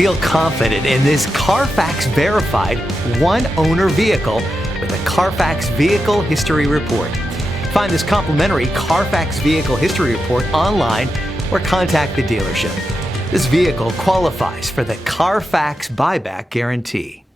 Feel confident in this Carfax verified one-owner vehicle with a Carfax Vehicle History Report. Find this complimentary Carfax Vehicle History Report online or contact the dealership. This vehicle qualifies for the Carfax Buyback Guarantee.